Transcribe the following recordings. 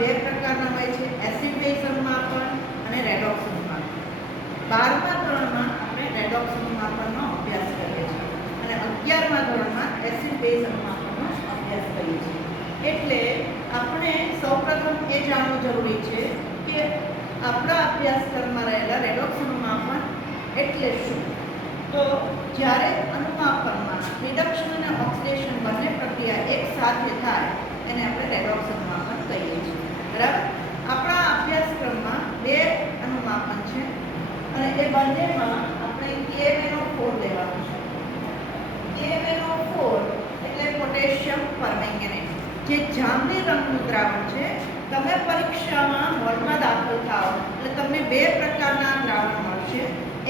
બે પ્રકારના હોય છે, એસિડ બેઝ અનુમાપન અને રેડોક્સ અનુમાપન. 12મા ધોરણમાં આપણે રેડોક્સ અનુમાપનનો અભ્યાસ કરીએ છીએ અને 11મા ધોરણમાં એસિડ બેઝ અનુમાપનનો અભ્યાસ કરીએ છીએ. એટલે આપણે સૌપ્રથમ એ જાણવું જરૂરી છે કે આપણા અભ્યાસક્રમમાં રહેલા રેડોક્સ અનુમાપન એટલે શું. તો જ્યારે અનુમાપનમાં રિડક્શન અને ઓક્સિડેશન બંને પ્રક્રિયા એક સાથે થાય એને આપણે રેડોક્સ અનુમાપન કહીએ છીએ. બરાબર. આપણા અભ્યાસક્રમમાં બે અનુમાપન છે અને એ બંનેમાં આપણે KMnO4 લેવાનું છે. KMnO4 એટલે પોટેશિયમ પરમેંગેનેટ, જે જાંબલી રંગનું દ્રાવણ છે. તમે પરીક્ષામાં હોલમાં દાખલ થાઓ એટલે તમને બે પ્રકારના દ્રાવણ મળશે.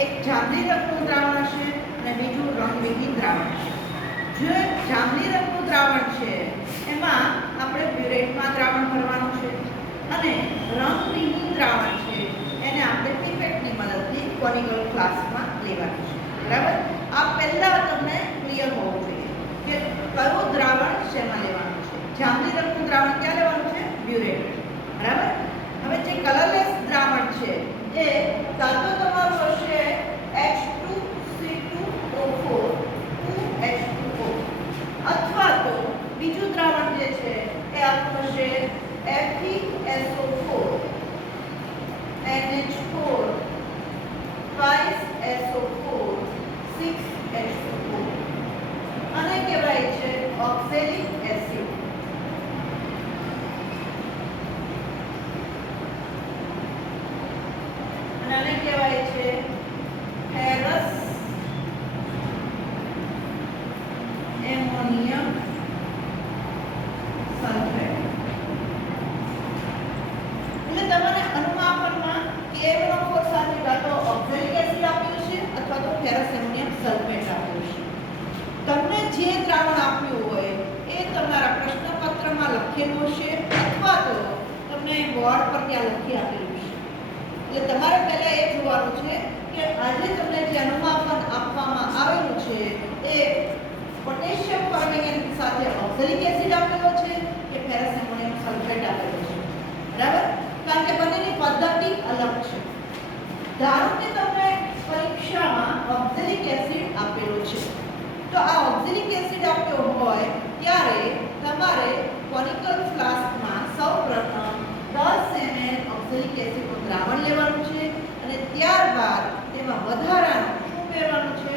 એક જાંબલી રંગનું દ્રાવણ હશે અને બીજું રંગવિહીન દ્રાવણ હશે. જે જાંબલી રંગનું દ્રાવણ છે એમાં આપણે બ્યુરેટમાં દ્રાવણ ભરવાનું છે અને રંગવિહીન દ્રાવણ છે એને આપણે પીપેટની મદદથી કોનિકલ ફ્લાસ્કમાં લેવાનું છે. બરાબર. આ પહેલા તમને ક્લિયર હોવું જોઈએ કે કયું દ્રાવણ શેમાં લેવાનું છે. જાંબલી રંગનું દ્રાવણ ક્યાં લેવાનું છે? બ્યુરેટ. બરાબર. હવે જે કલરલેસ દ્રાવણ છે એ કાં તો તમારું હશે H2C2O4 2H2O અથવા તો બીજું દ્રાવણ જે છે એ આપણું હશે FeSO4 NH4 twice SO4 6H2O અને કહેવાય છે ઓક્સેલિક એસિડ. આને કહેવાય છે ફેરસ એમોનિયમ સલ્ફેટ. એટલે તમને અનુમાપનમાં KMnO4 સાથે કાં તો ઓક્સેલિક એસિડ આપ્યું છે અથવા તો ફેરસ એમોનિયમ સલ્ફેટ આપ્યું છે. તમને જે દ્રાવણ આપ્યું હોય એ તમારા પ્રશ્નપત્રમાં લખેલું છે અથવા તો તમને બોર્ડ પર ત્યાં લખી આપેલું છે. એટલે તમારે પહેલા એ જોવાનું છે કે આજે તમને જે અનુમાપન આપવામાં આવેલું છે એ પોટેશિયમ પરમેંગેનેટ સાથે ઓક્સેલિક એસિડ આપેલો છે કે ફેરસ એમોનિયમ સલ્ફેટ આપેલો છે. બરાબર. કારણ કે બંનેની પદ્ધતિ અલગ છે. ધારો કે તમને પરીક્ષામાં ઓક્સેલિક એસિડ આપેલો છે તો આ ઓક્સેલિક એસિડ આપ્યો હોય ત્યારે તમારે કોનિકલ ફ્લાસ્કમાં સૌપ્રથમ 10 ml ઓક્સેલિક એસિડનું દ્રાવણ લેવાનું છે અને ત્યારબાદ તેમાં વધારાનું શું ઉમેરવાનું છે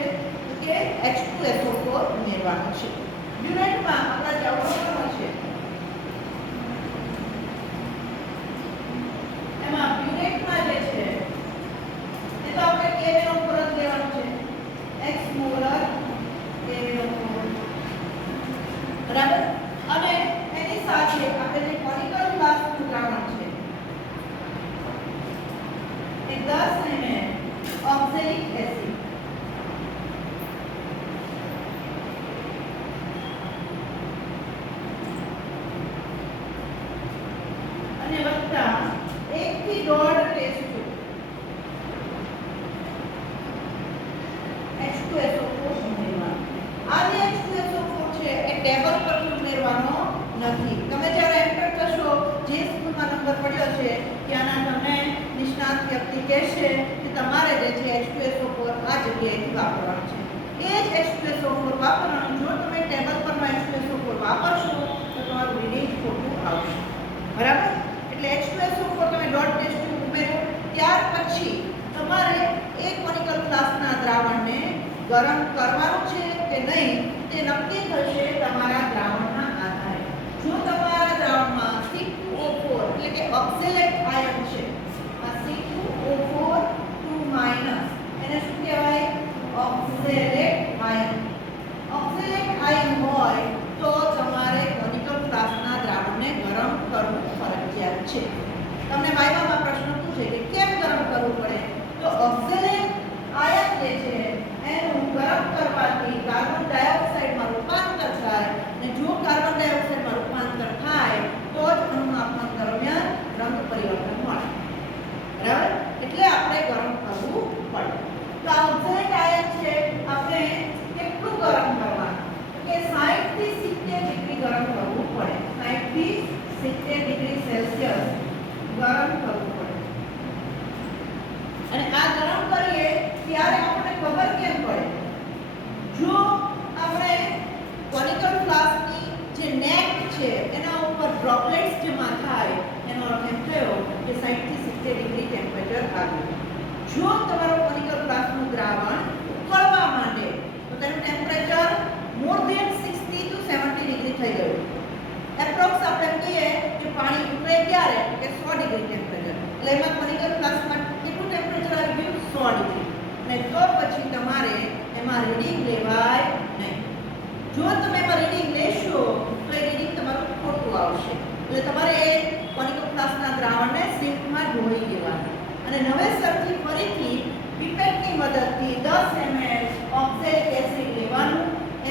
કે H2SO4 ઉમેરવાનું છે. બ્યુરેટમાં આપણા જે અવરોધો છે એમાં બ્યુરેટમાં જે છે એ તો આપણે KMnO4 જ લેવાનું છે. X molar KMnO4. બરાબર. અને એની સાથે આપણે જે કોનિકલ ફ્લાસ્કનું દ્રાવણ છે એ 10 ml ઓક્સેલિક એસિડ અને વત્તા 1 થી 1.5 ટેસ્ટ H2SO4 ઉમેરવાનું. આ જે H2SO4 છે એ ટેબલ પર ઉમેરવાનો નથી. તમે જ્યારે એન્ટર કરશો જે સ્કૂલમાં નંબર પડ્યો છે ત્યાંના તમને નિષ્ણાત વ્યક્તિ કહેશે કે તમારે જે છે H2SO4 આ જગ્યાએથી વાપરવાનું છે. એ જ H2SO4 વાપરવાનું. જો તમે ટેબલ પરનો H2SO4 વાપરશો તો તમારું રીડિંગ ખોટું આવશે. બરાબર. એટલે H2SO4 તમે ડોટ ટેસ્ટ ઉમેરો. ત્યાર પછી તમારે એક કોનિકલ ફ્લાસ્કના દ્રાવણને ગરમ કરવાનું છે કે નહીં તે નક્કી થશે તમારા દ્રાવણના આધારે. જો તમારા દ્રાવણમાં C2O4 એટલે કે ઓક્સેલેટ આયન છે, આ C2O4 2- એને શું કહેવાય? ઓક્સેલેટ આયન. ઓક્સેલેટ આયન હોય તો તમારે કોનિકલ ફ્લાસ્કના દ્રાવણને ગરમ કરવું ફરજિયાત છે. તમને વાયવામાં પ્રશ્ન પૂછે કે કેમ ગરમ કરવું પડે? તો ઓક્સેલેટ આયન જે છે એનું ગરમ કરવાથી કાર્બન ડાયોક્સાઇડમાં રૂપાંતર થાય અને જો કાર્બન ડાયોક્સાઇડમાં રૂપાંતર થાય તો જ અનુમાપન દરમિયાન રંગ પરિવર્તન મળે. બરાબર. એટલે આપણે ગરમ કરવું પડે. તો આ ઓક્સેલેટ આયન છે આપણે કેટલું ગરમ કરવાનું કે 60 થી 70 ડિગ્રી ગરમ કરવું પડે. 60 થી 70 ડિગ્રી સેલ્સિયસ સેલ્સિયસ ગરમ કરવું પડે. અને આ ગરમ કરીએ ત્યારે આપણને ખબર કેમ પડે? જો આપણે કોનિકલ ફ્લાસ્કની જે નેક છે એના ઉપર ડ્રોપલેટ્સ જમા થાય એનો અર્થ એમ થયો કે 60 થી 70 ડિગ્રી ટેમ્પરેચર આવ્યું. જો તમારો કોનિકલ ફ્લાસ્કનું દ્રાવણ ઉકળવા માંડે તો તેનું temperature more than 60 to 70 degree થઈ ગયું. એપ્રોક્સ આપણે કહીએ કે પાણી ઉકળે ત્યારે કે 100 ડિગ્રી ટેમ્પરેચર. એટલે એમાં કોનિકલ ફ્લાસ્કમાં કેટલું ટેમ્પરેચર આવી ગયું? 100 ડિગ્રી. અને તો પછી તમારે એમાં રીડિંગ લેવાય નહીં. જો તમે એમાં રીડિંગ લેશો તો એ રીડિંગ તમારું ખોટું આવશે. એટલે તમારે એ કોનિકલ ફ્લાસ્કના દ્રાવણને સિંકમાં ઢોળી દેવાનું અને નવેસરથી ફરીથી પીપેટની મદદથી 10 ml ઓક્ઝેલિક એસિડ લેવાનું.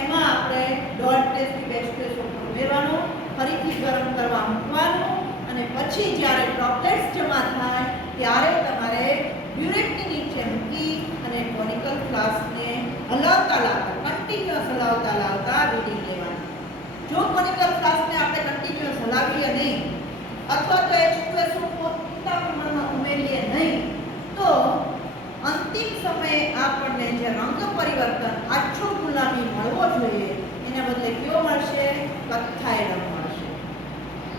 એમાં આપણે 1.5 થી 2 ટેસ્ટ ઉમેરવાનું, ફરીથી ગરમ કરવા મૂકવાનું અને પછી જ્યારે ડ્રોપલેટ્સ જમા થાય ત્યારે તમારે બ્યુરેટની નીચે મૂકી અને કોનિકલ ફ્લાસ્કને હલાવતા લાવતા રીડિંગ લેવાનું. જો કોનિકલ ફ્લાસ્કને આપણે કન્ટિન્યુઅસ હલાવીએ નહીં અથવા તો H2SO પૂરતા પ્રમાણમાં ઉમેરીએ નહીં તો અંતિમ સમયે આપણને જે રંગ પરિવર્તન આછો ગુલાબી મળવો જોઈએ એના બદલે કયો મળશે? કથ્થાઈ રંગ મળશે.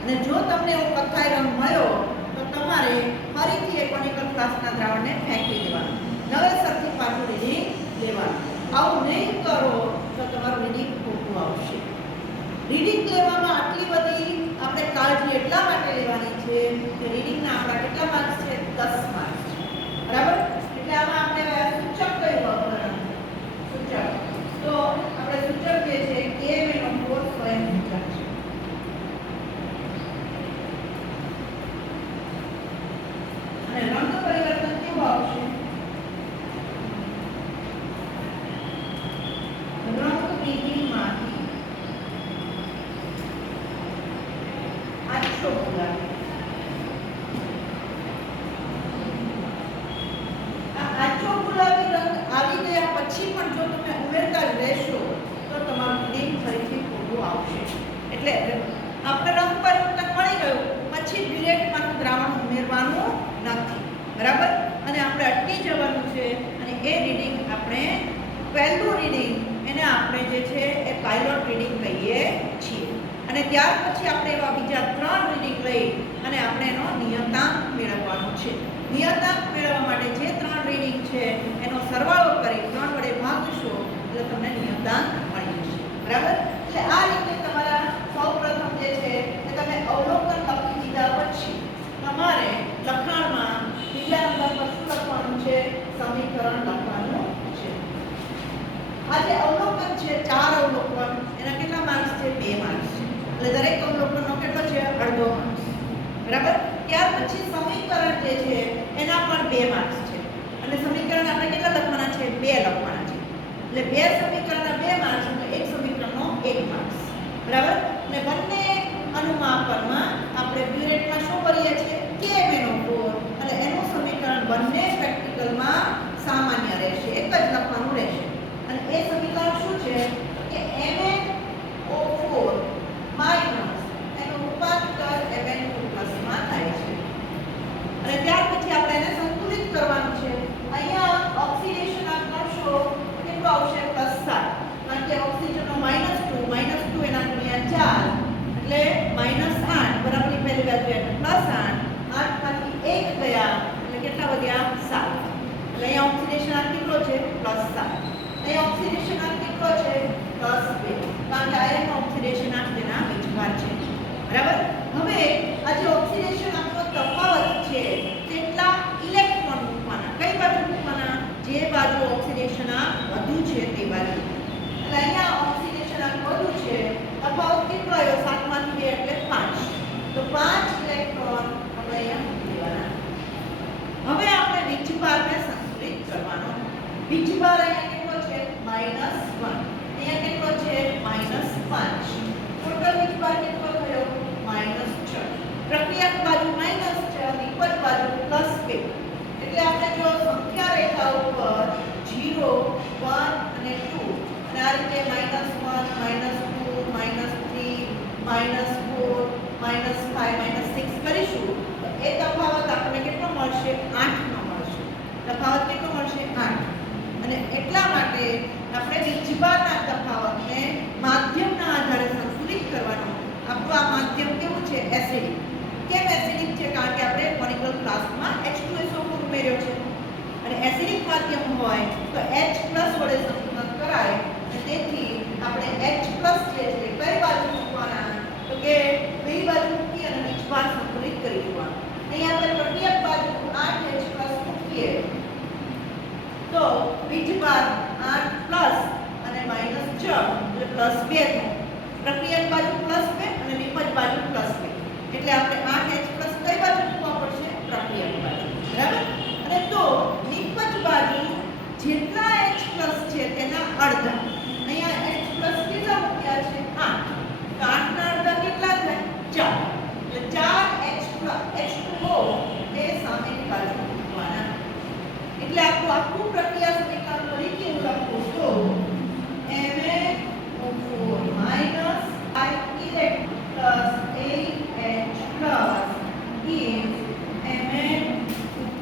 અને જો તમને એવો કથ્થાઈ રંગ મળ્યો તો તમારે ફરીથી એ કોનિકલ ફ્લાસ્કના દ્રાવણને ફેંકી દેવાનું, નવેસરથી પાછું રીડિંગ લેવાનું. આવું નહીં કરો તો તમારું રીડિંગ ખોટું આવશે. રીડિંગ લેવામાં આટલી બધી આપણે કાળજી એટલા માટે લેવાની છે કે રીડિંગના આપણા કેટલા માર્ક્સ છે? 10 માર્ક્સ છે. બરાબર? એટલે આમાં આપણે સૂચક કયું વાપરવાનું? સૂચક. તો આપણે સૂચક જે છે KMNO4 સ્વયં સૂચક છે. અને રંગ પરિવર્તન કેવું આવશે? રંગ બીજીમાંથી આછો ગુલાબી. આ આછો ગુલાબી રંગ આવી ગયા પછી પણ જો તમે ઉમેરતા જ રહેશો તો તમારું રીડિંગ ફરીથી ખોટું આવશે. એટલે આપણે રંગ પરિવર્તન મળી ગયું પછી બ્યુરેટમાંનું દ્રાવણ ઉમેરવાનું નથી. બરાબર? અને આપણે અટકી જવાનું છે અને એ રીડિંગ આપણે પહેલું રીડિંગ એને આપણે જે છે એ પાયલોટ રીડિંગ કહીએ છીએ. અને ત્યાર પછી આપણે એવા બીજા 3 રીડિંગ લઈ અને આપણે એનો નિયતાંક મેળવવાનો છે. નિયતાંક મેળવવા માટે જે 3 રીડિંગ છે એનો સરવાળો કરી 3 વડે ભાગશો એટલે તમને નિયતાંક મળી જશે. બરાબર? એટલે આ રીતે તમારા સૌપ્રથમ જે છે એ તમે અવલોકન લખી દીધા પછી તમારે લખાણમાં બીજા નંબર પર શું લખવાનું છે? સમીકરણ લખવાનું છે. આ જે અવલોકન છે 4 અવલોકન એના કેટલા માર્ક્સ છે? 2 માર્ક્સ છે. એટલે દરેક અવલોકનનો કેટલો છે? અડધો માર્ક્સ. બરાબર? ત્યાર પછી સમીકરણ જે છે એના પણ 2 માર્ક્સ છે. અને સમીકરણ આપણે કેટલા લખવાના છે? 2 લખવાના છે. એટલે 2 સમીકરણના 2 માર્ક્સ અને એક સમીકરણનો 1 માર્ક્સ. બરાબર? અને બંને અનુમાપનમાં આપણે બ્યુરેટમાં શું કરીએ છીએ? KMNO4 અને એનું સમીકરણ બંને પ્રેક્ટિકલમાં સામાન્ય રહેશે, એક જ લખવાનું રહેશે. અને એ સમીકરણ શું છે કે MnO4 માઈનસ એનું રૂપાંતર Mn2+ માં થાય છે. અને ત્યાર પછી આપણે એને સંતુલિત કરવાનું છે. અહીંયા ઓક્સિડેશન આપ કરશો કેટલું આવશે? +7. કારણ કે ઓક્સિજનનો -2 એના ગુણ્યા 4 એટલે -8 બરાબરની પહેલી બાજુ એટલે +8. 8 માંથી 1 ગયા એટલે કેટલા વધ્યા? 7. એટલે અહીંયા ઓક્સિડેશન આપ કેટલો છે? +7. અહીંયા ઓક્સિડેશન આપ કેટલો છે? +2. કારણ કે આયર્ન ઓક્સિડેશન આપ તેના વીજભાર છે. બરાબર? હવે આ જે ઓક્સિડેશન આપનો તફાવત છે તેટલા ઇલેક્ટ્રોન મૂકવાના. કઈ બાજુ મૂકવાના? જે બાજુ ઓક્સિડેશન આપ વધુ છે તે બાજુ. એટલે અહીંયા ઓક્સિડેશન આપ વધુ છે, તફાવત કેટલો આવ્યો? 7 માંથી 2 એટલે 5. તો 5 ઇલેક્ટ્રોન આપણે અહીંયા મૂકી દેવાના. હવે આપણે વીજભારને સંતુલિત કરવાનો. વીજભાર અહીંયા કેટલો છે? -1. અહીંયા કેટલો છે? -5. ટોટલ વીજભાર કેટલો થયો? -6. પ્રક્રિયક બાજુ માઈનસ છે અને નિપજ બાજુ +2. એટલે આપણે જો સંખ્યા રેખા ઉપર 0, 1 અને 2 અને આ રીતે -1, -2, -3, -4, -5, -6 કરીશું તફાવત કેટલો મળશે 8 અને એટલા માટે આપણે વીજભારના તફાવતને માધ્યમના આધારે સંતુલિત કરવાનો. આપણું આ માધ્યમ કેવું છે? એસિડિક. કેમ એસિડિક છે? કારણ કે આપણે કોનિકલ ફ્લાસ્કમાં H2SO4 ઉમેર્યો છે અને એસિડિક માધ્યમ હોય તો H+ વડે સંતુલન કરાય અને તેથી આપણે H+ જે છે કઈ બાજુ મૂકવાના? તો કે બે બાજુ મૂકી અને વીજભાર સંતુલિત કરી દેવાનું. અહીંયા આપણે પ્રક્રિયક બાજુ 8H+ મૂકીએ તો વીજભાર 8+ અને -6 એટલે +2 થાય. પ્રક્રિયક બાજુ +2 અને નિપજ બાજુ +2 એટલે આપણે 8H+ કઈ બાજુ મૂકવા પડશે? પ્રક્રિયક બાજુ. બરાબર? અને તો નિપજ બાજુ જેટલા H+ છે તેના અડધા. અહીંયા H+ કેટલા મૂક્યા છે? 8. તો 8 ના અડધા કેટલા થાય? 4. એટલે 4 H2O એ સામેની બાજુ મૂકવાના. એટલે આપણું આખું પ્રક્રિયા સમીકરણ ફરીથી હું લખું છું. Na4 - 5 plus 8H+ gives Na2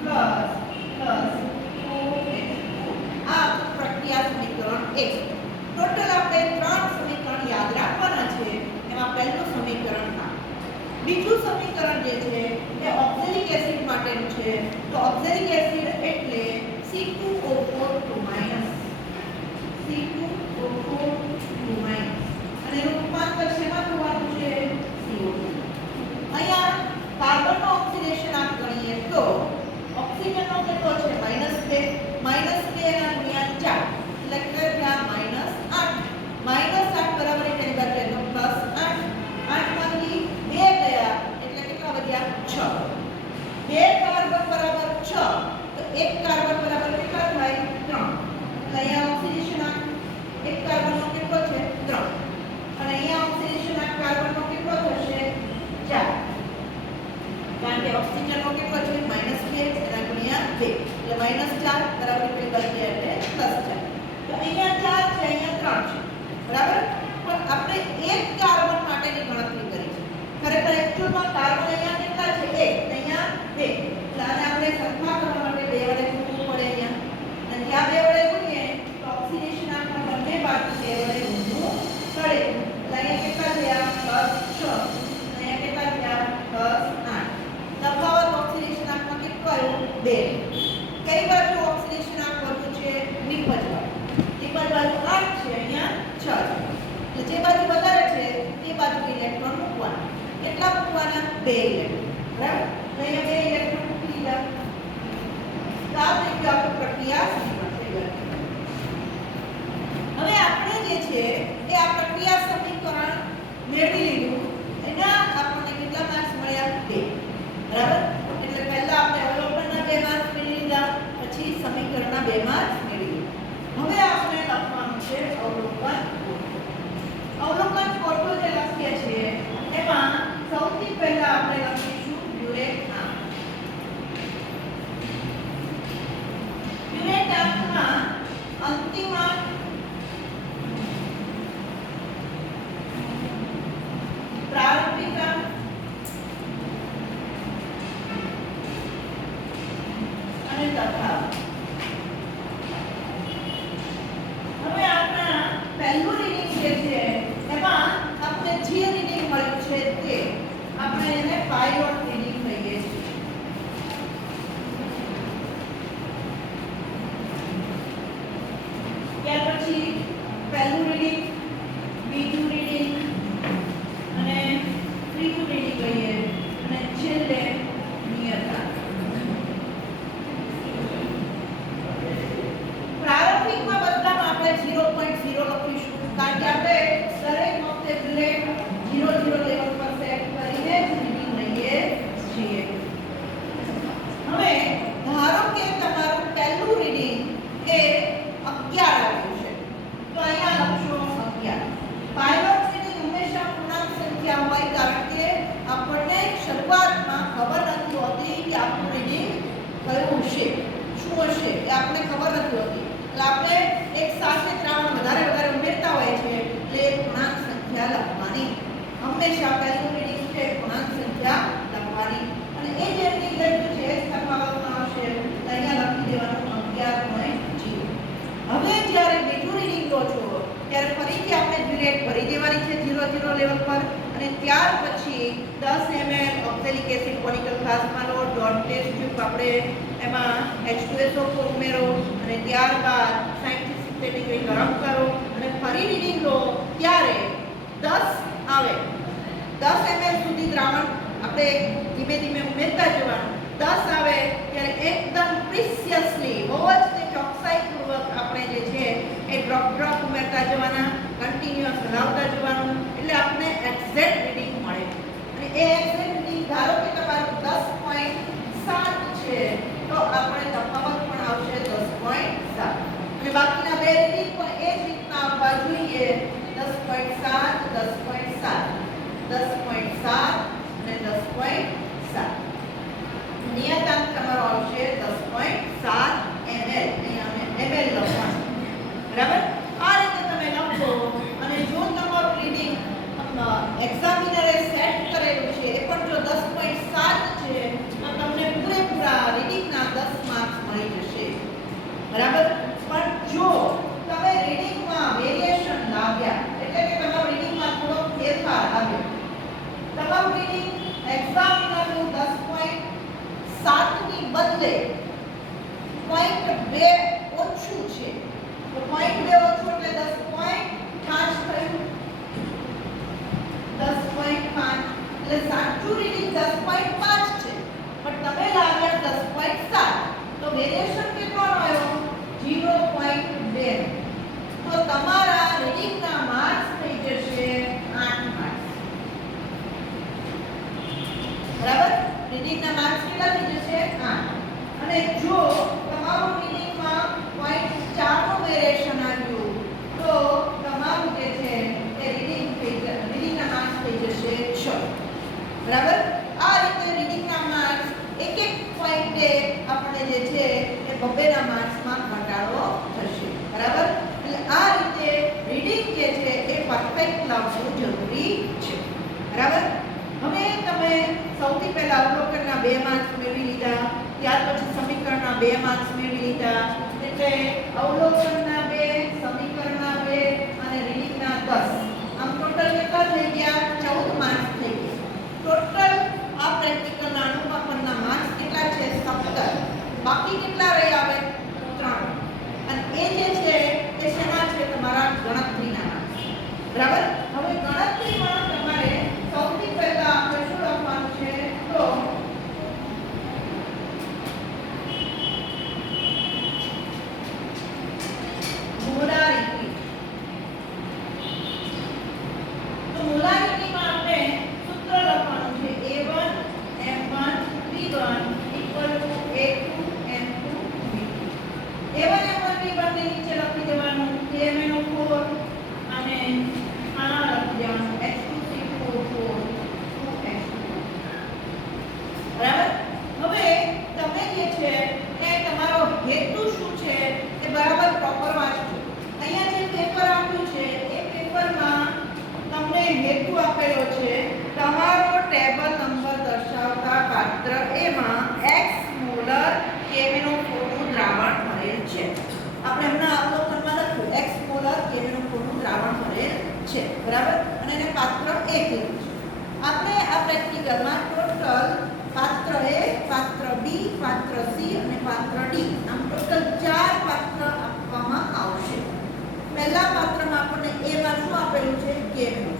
plus 4H4. આ પ્રક્રિયા સમીકરણ 1. ટોટલ આપણે 3 સમીકરણ યાદ રાખવાના છે. એમાં પહેલું સમીકરણ આ. બીજું સમીકરણ જે છે એ ઓક્ઝેલિક એસિડ માટેનું છે. તો ઓક્ઝેલિક એસિડ એટલે C2O4 2 અને એનું રૂપાંતર શેમાં થવાનું છે? CO2. અહીંયા કાર્બનનો ઓક્સિડેશન આપ ગણીએ તો ઓક્સિજનનો કેટલો છે? -2. -2 ના ગુણ્યા 4 એટલે કે ત્યાં -8. -8 બરાબર એની બાજુ એનો +8. 8 માંથી 2 ગયા એટલે કેટલા વધ્યા? 6. 2 કાર્બન બરાબર 6 તો 1 કાર્બન બરાબર કેટલા થાય? 3. એટલે અહીંયા ઓક્સિડેશન આ એક કાર્બનનો કેટલો છે? 3. અને અહીંયા ઓક્સિડેશન આ કાર્બનનો કેટલો થશે? 4. કારણ કે ઓક્સિજનનો કેટલો છે? -2 એના ગુણ્યા 2 એટલે -4 બરાબર પેલી બાજુ એટલે +4. તો અહીંયા 4 છે, અહીંયા 3 છે. બરાબર? પણ આપણે એક કાર્બન માટેની ગણતરી કરી છે. ખરેખર એક્ચ્યુઅલમાં કાર્બન અહીંયા કેટલા છે? 1. અહીંયા 2. એટલે આને આપણે સરખા કરવા માટે 2 વડે ગુણવું પડે અહીંયા. અને જ્યાં 2 વડે ગુણીએ તો ઓક્સિડેશન આંકના બંને બાજુ 2 વડે ગુણવું પડે. એટલે અહીંયા કેટલા થયા? +6. અહીંયા કેટલા થયા? +8. તફાવત ઓક્સિડેશન આંકમાં કેટલો આવ્યો? 2. કઈ બાજુ ઓક્સિડેશન આંક વધુ છે? નિપજ બાજુ. નિપજ બાજુ 8 છે, અહીંયા 6 છે. એટલે જે બાજુ વધારે છે તે બાજુ ઇલેક્ટ્રોન મૂકવાના. કેટલા મૂકવાના? 2 ઇલેક્ટ્રોન. બરાબર? તો અહીંયા 2 ઇલેક્ટ્રોન મૂકી દીધા. તો આ થઈ ગયું આપણું પ્રક્રિયા સમીકરણ થઈ ગયું. હવે આપણે જે છે એ આ પ્રક્રિયા સમીકરણ મેળવી લીધું. એના આપણને કેટલા માર્ક્સ મળ્યા? 2. બરાબર? એટલે પહેલા આપણે અવલોકનના 2 માર્ક્સ મેળવી લીધા, પછી સમીકરણના 2 માર્ક્સ મેળવી લીધા. હવે આપણે લખવાનું છે અવલોકન કોઠો. અવલોકન કોઠો જે લખીએ છીએ એમાં સૌથી પહેલા આપણે લખીશું યુરેટ-આમ. યુરેટ-આમના અંતિમ પ્રારંભિક અને તફાવત. હવે આપણા પહેલું રીડિંગ જે છે એમાં આપણે જે રીડિંગ મળ્યું છે તે આપણે એને પાયલોટ રીડિંગ કહીએ છીએ. ત્યાર પછી પહેલું રીડિંગ, બીજું રીડિંગ અને ત્રીજું રીડિંગ લઈએ અને છેલ્લે નિયતાંક. પ્રારંભિકમાં બધામાં આપણે 0.0 લખીશું કારણ કે આપણે દરેક વખતે ગ્રેડ 0 લેવલ પર સેટ કરીને જ રીડિંગ લઈએ છીએ. હવે ધારો કે તમારું પહેલું રીડિંગ એ 11 આવ્યું છે તો અહીંયા લખશો 11. પાયલોટ રીડિંગ હંમેશા પૂર્ણાંક સંખ્યા હોય કારણ કે આપણને શરૂઆતમાં ખબર નથી હોતી કે આપણું રીડિંગ કયું હશે, શું હશે એ આપણને ખબર નથી હોતી. એટલે આપણે એક સાથે ત્રાવણ વધારે ઉમેરતા હોય છે એટલે પૂર્ણાંક સંખ્યા લખવાની. હંમેશા પહેલું રીડિંગ છે પૂર્ણાંક સંખ્યા લખવાની અને એ જે રીડિંગ લખ્યું છે એ તફાવતમાં આવશે. અહીંયા લખી દેવાનું ઓક્સેલિક એસિડ કોનિકલ ફ્લાસ્કમાં લો, ડોટ ટેસ્ટ ટ્યુબ આપણે એમાં H2SO4 ઉમેરો અને ત્યારબાદ 60 થી 70 ડિગ્રી ગરમ કરો અને ફરી રીડિંગ લો ત્યારે 10 આવે 10 ml સુધી દ્રાવણ આપણે ધીમે ધીમે ઉમેરતા જવાનું. 10 આવે ત્યારે એકદમ પ્રિસિયસલી બહુ જ તે ચોકસાઈપૂર્વક આપણે જે છે એ ડ્રોપ ઉમેરતા જવાના, કન્ટિન્યુઅસ હલાવતા જવાનું, એટલે આપણે એક્ઝેક્ટ રીડિંગ મળે. અને એ એક્ઝેક્ટ રીડિંગ ધારો કે તમારું 10.7 છે તો આપણે તફાવત પણ આવશે 10.7 અને બાકીના બે રીડિંગ પણ એ જ રીતના આવવા જોઈએ. 10.7 અને 10.7 નિયતાંક તમારો આવશે 10.7 ml. અહીંયા અમે ml લખવાનું, બરાબર? આ રીતે તમે લખો અને જો તમારું રીડિંગ એક્ઝામિનરે સેટ કરેલું છે એ પણ જો 10.7 છે તો તમને પૂરેપૂરા રીડિંગના 10 માર્ક્સ મળી જશે, બરાબર? પણ જો તમે રીડિંગમાં વેરિએશન લાવ્યા એટલે કે તમારું રીડિંગમાં થોડો ફેરફાર આવ્યો, તમારું રીડિંગ એક્ઝામિનરનું 10.7 ની બદલે 0.2 ઓછું છે તો 0.2 ઓછું એટલે 10.5 થયું. 10.5 એટલે સાચું રીડિંગ 10.5 છે પણ તમે લાવ્યા 10.7 તો વેરિએશન કેટલો આવ્યો? 0.2. તો તમારા રીડિંગના માર્ક્સ થઈ જશે 8 માર્ક્સ, બરાબર? રીડિંગના માર્ક્સ કેટલા થઈ જશે? 8. અને જો તમારું રીડિંગમાં 0.4 નું વેરિએશન આવ્યું તો તમારું જે છે એ રીડિંગના માર્ક્સ થઈ જશે 6, બરાબર? આ રીતે રીડિંગના માર્ક્સ એક એક પોઈન્ટે આપણે જે છે એ બબેના માર્ક્સમાં ઘટાડો થશે, બરાબર? એટલે આ રીતે રીડિંગ જે છે એ પરફેક્ટ લાવવું જરૂરી છે, બરાબર? હવે તમે સૌથી પહેલા અવલોકનના 2 માર્ક્સ મેળવી લીધા, ત્યાર પછી સમીકરણના 2 માર્ક્સ મેળવી લીધા, એટલે અવલોકનના 2, સમીકરણના 2 અને રીડિંગના 10. આમ ટોટલ કેટલા થઈ ગયા? 14 માર્ક્સ થઈ ગયા. ટોટલ આ પ્રેક્ટિકલના અનુમાપનના માર્ક્સ કેટલા છે? 17. બાકી કેટલા રહી આવે? 3. અને એ જે છે એ શેના છે? તમારા ગણતરીના માર્ક્સ, બરાબર? હવે ગણતરીમાં તમારે સૌથી પહેલા આપણે શું લખવાનું છે? તો મોલારિટી. તો મોલારિટીમાં આપણે સૂત્ર લખવાનું છે A1 M1 V1 A2 M2 V2. A1 M1 V1 ને નીચે લખી દેવાનું KMnO4 અને આ લખી દેવાનું H2CO4 બરાબર? હવે તમે જે છે એ તમારો હેતુ શું છે એ બરાબર પ્રોપર વાંચજો. અહીંયા જે પેપર આપ્યું છે એ પેપરમાં તમને હેતુ આપેલો છે તમારો ટેબલ નંબર દર્શાવતા પાત્ર એમાં x મોલર KMnO4 નું દ્રાવણ ભરેલ છે. આપણે હમણાં અવલોકનમાં લખ્યું x મોલર KMnO4 નું દ્રાવણ ભરેલ છે, બરાબર? અને એને પાત્ર 1 લીધું છે. આપણે આ પ્રેક્ટિકલમાં ટોટલ પાત્ર A, પાત્ર B, પાત્ર C અને પાત્ર D આમ ટોટલ 4 પાત્ર આપવામાં આવશે. પહેલા પાત્રમાં આપણને A માં શું આપેલું છે? KMnO,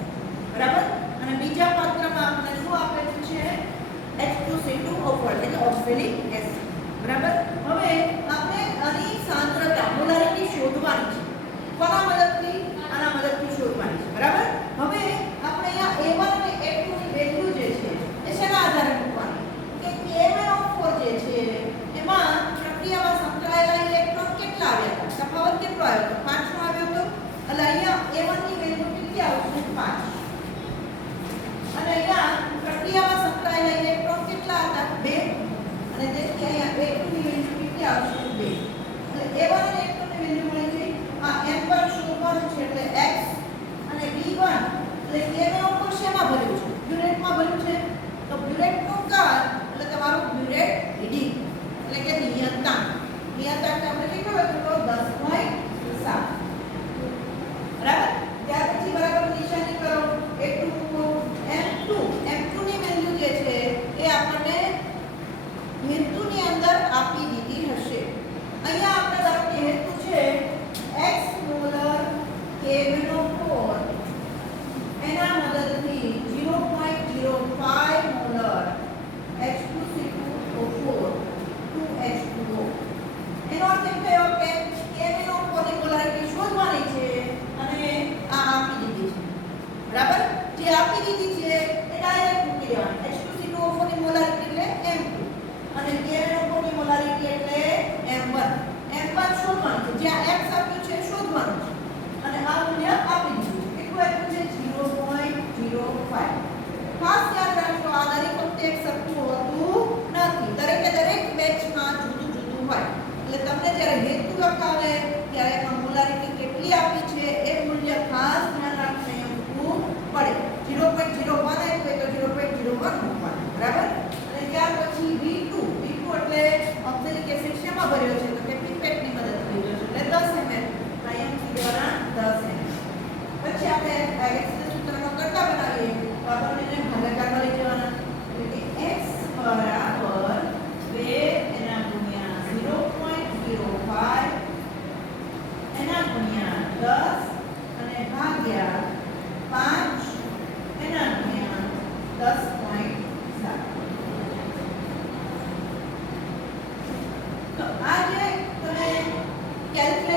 બરાબર? અને બીજા પાત્રમાં આપણને શું આપેલું છે? H2CO4 એટલે ઓક્સેલિક એસિડ, બરાબર? હવે આપણે આની સાંદ્રતા મોલારિટી શોધવાની છે. કોના મદદથી? આના મદદથી શોધવાની છે, બરાબર? હવે આપણે અહીંયા A1 અને A2 ની વેલ્યુ જે છે એ શેના આધારે મૂકવાની? કે KMnO4 જે છે એમાં પ્રક્રિયામાં સંકળાયેલા ઇલેક્ટ્રોન કેટલા આવ્યા હતા? તફાવત કેટલો આવ્યો હતો? 5 નો આવ્યો હતો. એટલે અહીંયા A1 ની વેલ્યુ કેટલી આવશે? 5. અને અહીંયા પ્રક્રિયામાં સંકળાયેલા ઇલેક્ટ્રોન કેટલા હતા? 2. અને તેથી અહીંયા A2 ની વેલ્યુ કેટલી આવશે? 2. એટલે A1 અને A2 ની વેલ્યુ મળી ગઈ. આ M1 શોધવાનું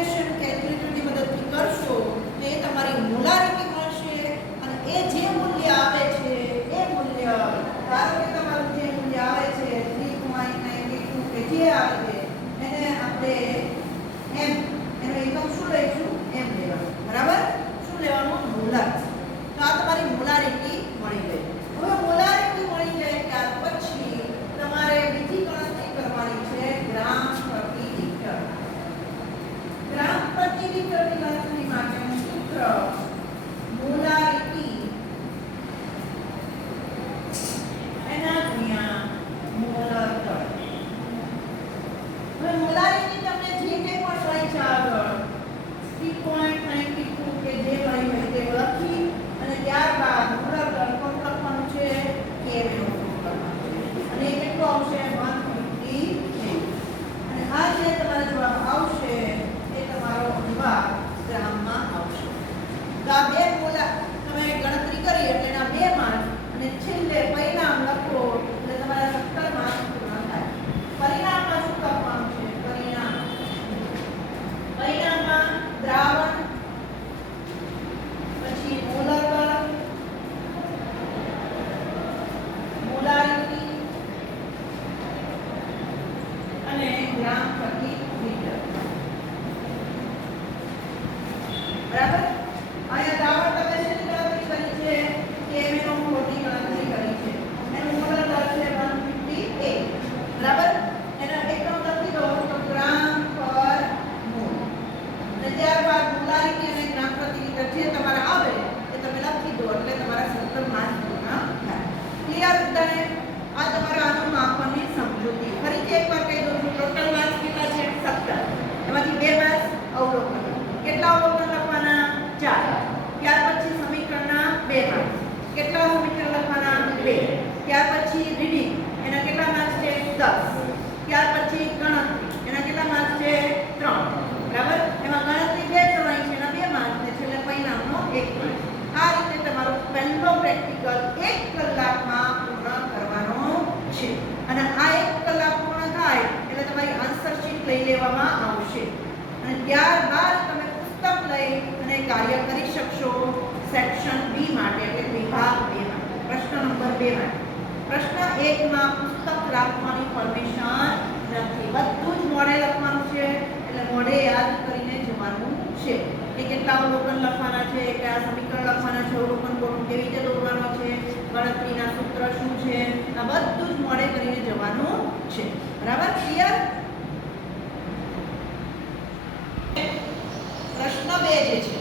ઇક્વેશન કેલ્ક્યુલેટરની મદદથી કરશો તો એ તમારી મોલારિટી મળશે અને એ જે મૂલ્ય આવે છે એ મૂલ્ય ધારો કે તમારું જે મૂલ્ય આવે છે 3.92 કે જે આવે છે એને આપણે એમ એનો એકમ શું લઈશું એમ લેવાનું બરાબર શું લેવાનું મોલાર તો આ તમારી મોલારિટી મળી ગઈ હવે મોલારિટી મળી જાય ત્યાર પછી તમારે બીજી ગણતરી કરવાની છે ગ્રામ પ્રતિ લિટર ગ્રામ પ્રતિ લિટરની ગણતરી માટેનું સૂત્ર મોલારિટી એના ગુણ્યા મોલર દળ હવે મોલારિટી તમને જે કંઈ પણ મળી છે આગળ 3.92 કે જે મળી હોય તે લખી અને ત્યારબાદ મોલર દળ કોણ લખવાનું છે km અને એ કેટલો આવશે 150 અને આ જે તમારો જવાબ આવશે એ તમારો જવાબ ગ્રામમાં આવશે તો આ બે મોલા તમે ગણતરી કરી એટલે એના 2 માર્ક અને છેલ્લે પરિણામ લખો એટલે તમારા 17 માર્ક પૂર્ણ થાય પરિણામમાં શું લખવાનું છે પરિણામમાં દ્રાવણ પછી મોલર દળ મોલારિટી અને ગ્રામ પ્રતિ લિટર બરાબર અહીંયા દ્રાવણ તમે શેની ગણતરી કરી છે કે એનો મોટી ગણતરી કરી છે એનું મોલર દળ છે 158 બરાબર એનો એકમ લખી દો તો ગ્રામ પર મોલ અને ત્યારબાદ મોલારિટી અને ગ્રામ પ્રતિ લિટર જે તમારે આવે એ તમે લખી દો એટલે તમારા 17 માર્ક પૂર્ણ થાય ક્લિયર બધાને આ તમારા આનું માપનની સમજૂતી ફરીથી એકવાર કહી દઉં છું ટોટલ માર્ક્સ કેટલા છે 17 એમાંથી 2 માર્ક્સ અવલોકન કેટલા અવલોકન લખવાના 4 ત્યાર પછી સમીકરણના 2 માર્ક્સ કેટલા સમીકરણ લખવાના 2 ત્યાર પછી રીડિંગ એના કેટલા માર્ક્સ છે 10 ત્યાર પછી ગણતરી એના કેટલા માર્ક્સ છે 3 બરાબર એમાં ગણતરી 2 કરવાની છે એના 2 માર્ક્સ ને છેલ્લે પરિણામનો 1 માર્ક આ રીતે તમારો પહેલો પ્રેક્ટિકલ 1 કલાકમાં પૂર્ણ કરવાનો છે અને આ 1 કલાક પૂર્ણ થાય એટલે તમારી આન્સર શીટ લઈ લેવામાં આવશે અને ત્યારબાદ તમે પુસ્તક લઈ અને કાર્ય કરી શકશો સેક્શન બી માટે એટલે વિભાગ 2 માટે પ્રશ્ન નંબર 2 માટે પ્રશ્ન 1 માં પુસ્તક રાખવાની પરમિશન નથી બધું જ મોડે લખવાનું છે એટલે મોડે યાદ કરીને જવાનું છે કે કેટલા અવલોકન લખવાના છે કયા સમીકરણ લખવાના છે અવલોકન કોણ કેવી રીતે દોરવાનો છે ગણતરીના સૂત્ર શું છે આ બધું જ મોડે કરીને જવાનું છે બરાબર ક્લિયર પ્રશ્ન 2 જે છે